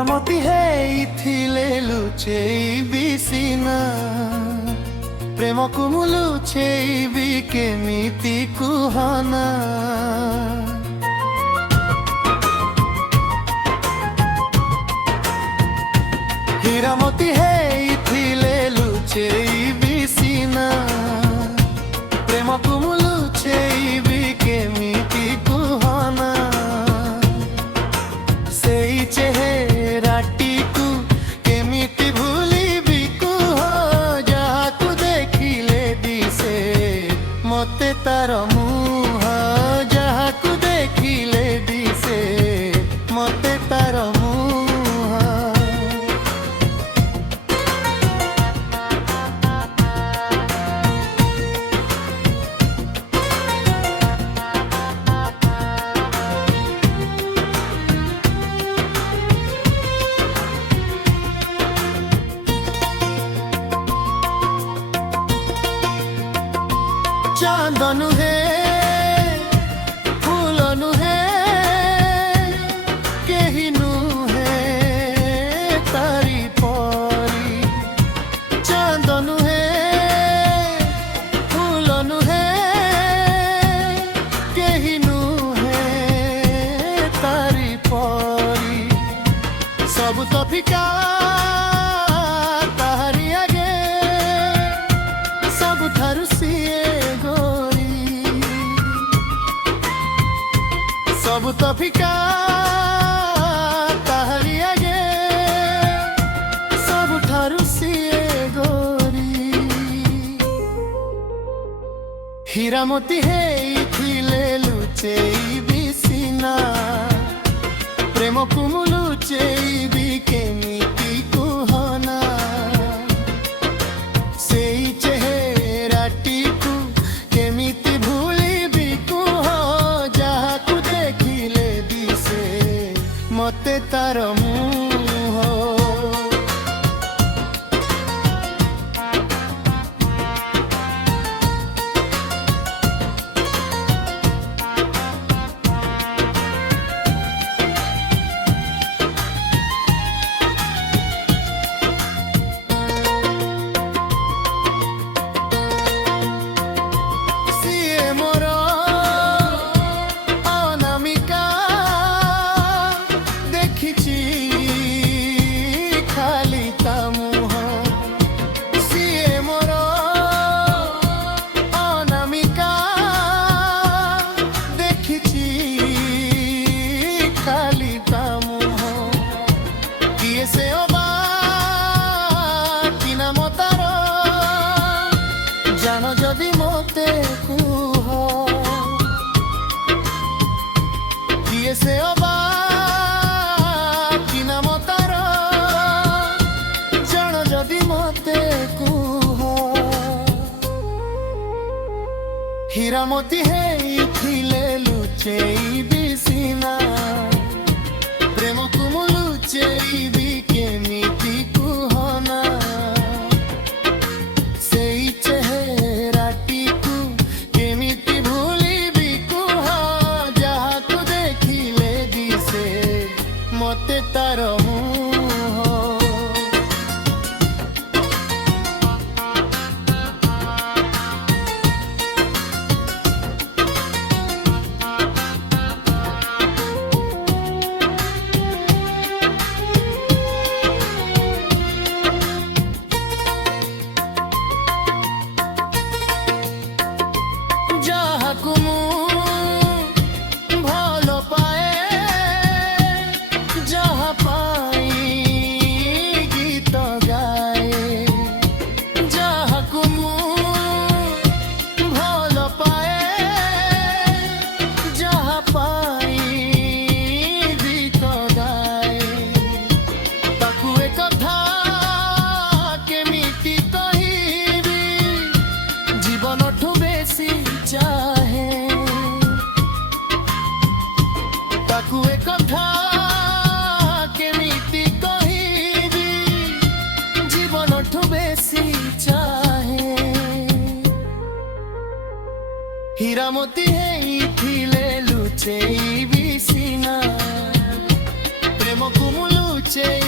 ହୀରାମତି ହେଇଥିଲେ ଲୁଚେଇବି ସିନା, ପ୍ରେମକୁ ମୁଁ ଲୁଚେଇବି କେମିତି କୁହନା। ହୀରାମତି ହେଇଥିଲେ ଲୁଚେଇବି ସିନା, ପ୍ରେମକୁ ମୁଁ ଲୁଚେଇବି କେମିତି କୁହନା। ସେଇ ଚେହେରାଟିକୁ କେମିତି ଭୁଲିବି କୁହ, ଯାହାକୁ ଦେଖିଲେ ଦିଶେ ମତେ ତାର ମୁହଁ, ଯାହାକୁ ଦେଖିଲେ ଦିଶେ ମତେ ତାର ମୁହଁ। चांद नुहे फूल नुहे केही नुहे तारी परी। चांद नुहे फूल नुहे केही नुहे तारी परी। सब तो फिका तारी आगे, सब थारु सिए सब तो फिका ताहरी आगे, सब ठारू सिए गोरी। हୀरामति ହେଇଥିଲେ ଲୁଚେଇବି ସିନା, ପ୍ରେମକୁ ମୁଁ ଲୁଚେଇବି କେମିତି କୁହନା। ସେଇ ଚେହେରାଟିକୁ କେମିତି ଭୁଲିବି କୁହ, ଯାହାକୁ ଦେଖିଲେ ଦିଶେ ମତେ ତାର ମୁହଁ। जान जदि मोते कुह किए से अबा कि नाम तार, जान जदि मोते कुह। हୀରାମତି ହେଇଥିଲେ ଲୁଚେଇବି ସିନା, ପ୍ରେମକୁ ମୁଁ ଲୁଚେଇବି କେମିତି କୁହନା। ସେଇ ଚେହେରାଟିକୁ କେମିତି ଭୁଲିବି କୁହ, ଯାହାକୁ ଦେଖିଲେ ଦିଶେ ମତେ ତାର ମୁହଁ। ଯାହାକୁ ମୁଁ ଭଲ ପାଏ, ଯାହା ପାଇଁ ଗୀତ ଗାଏ। ଯାହାକୁ ମୁଁ ଭଲ ପାଏ, ଯାହା ପାଇଁ ଗୀତ ଗାଏ। ତାକୁ ଏ କଥା କେମିତି କହିବି, ଜୀବନଠୁ ବେଶୀ चाहे। ताकू ए कथा केमिति कहिबी, जीवनठू बेसी चाहे। हীরামতি ହେଇଥିଲେ ଲୁଚେଇବି ସିନା, ପ୍ରେମକୁ ମୁଁ চেয়ে